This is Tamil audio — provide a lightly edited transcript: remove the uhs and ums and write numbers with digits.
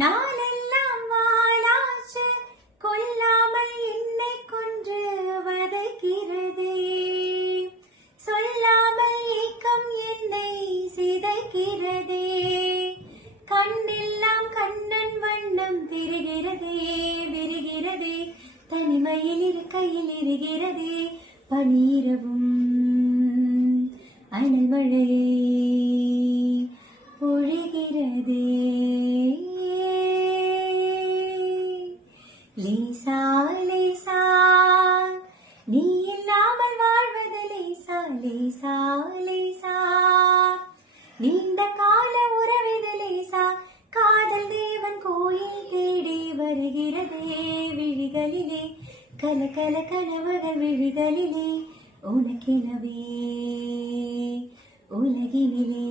நாளெல்லாம் வாழாச்சு கொல்லாமல் என்னை கொன்று வதைக்கிறதே, சொல்லாமல் ஏக்கம் என்னை சிதைக்கிறதே, கண்ணெல்லாம் கண்ணன் வண்ணம் திரிகிறதே விரிகிறதே, தனிமையில் இருக்கையில் இருக்கிறதே, பனீரவும் அனல்மழையே பொழிகிறதே. லேசா லேசா நீ இல்லாமல் வாழ்வது லேசா, லேசா லேசா நீண்ட கால உறவிது லேசா, காதல் தேவன் கோயில் தேடி வருகிறதே, விழிகளிலே கல கல கனவுகள் விழிகளிலே, உனக்கெனவே உலகினிலே